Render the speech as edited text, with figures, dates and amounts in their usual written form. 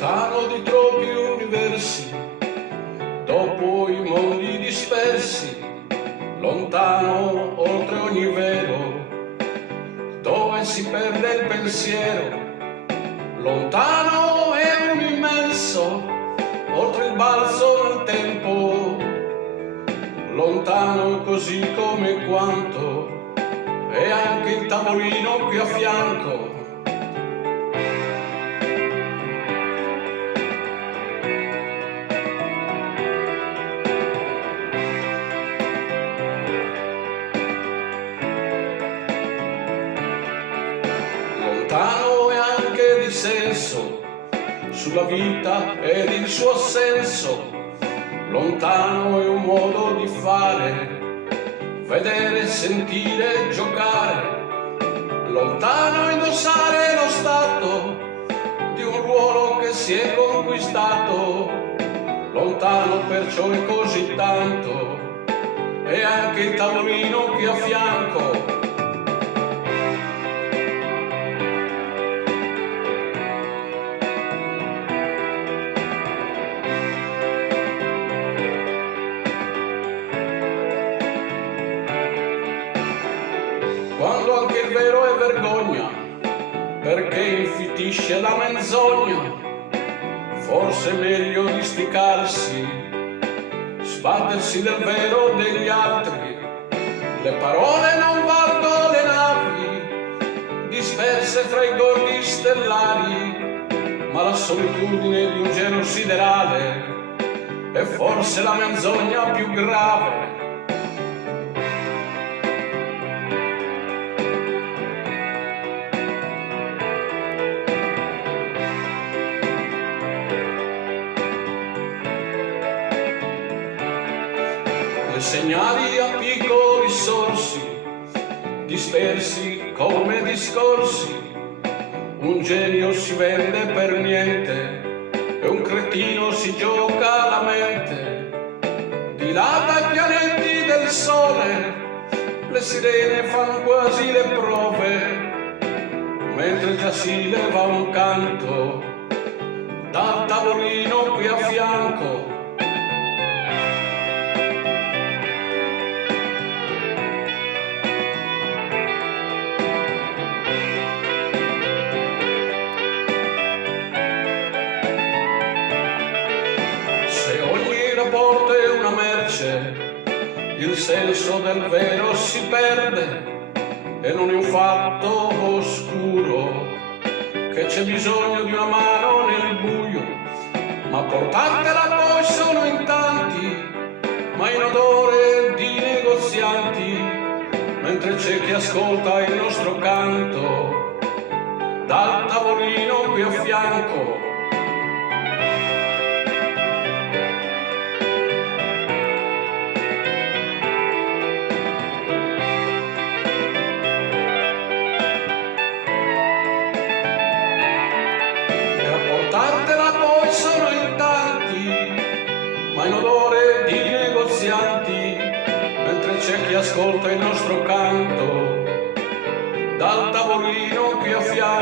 lontano di troppi universi, dopo i mondi dispersi, lontano oltre ogni vero, dove si perde il pensiero, lontano è un immenso, oltre il balzo nel tempo, lontano così come quanto, e anche il tavolino qui a fianco. Lontano è anche di senso sulla vita ed il suo senso, lontano è un modo di fare, vedere, sentire, giocare, lontano indossare lo stato di un ruolo che si è conquistato, lontano perciò è così tanto, e anche il tavolino qui a fianco. Quando anche il vero è vergogna, perché infittisce la menzogna, forse è meglio disticarsi, sbattersi del vero degli altri. Le parole non valgono le navi, disperse fra i gorghi stellari, ma la solitudine di un gelo siderale è forse la menzogna più grave. Segnali a piccoli sorsi, dispersi come discorsi, un genio si vende per niente e un cretino si gioca la mente. Di là dai pianeti del sole le sirene fanno quasi le prove, mentre già si leva un canto dal tavolino qui a fianco. Rapporto è una merce, il senso del vero si perde e non è un fatto oscuro che c'è bisogno di una mano nel buio, ma portatela poi sono in tanti, ma in odore di negozianti, mentre c'è chi ascolta il nostro canto dal tavolino qui a fianco. Portatela poi sono in tanti, ma in odore di negozianti, mentre c'è chi ascolta il nostro canto dal tavolino qui a fianco.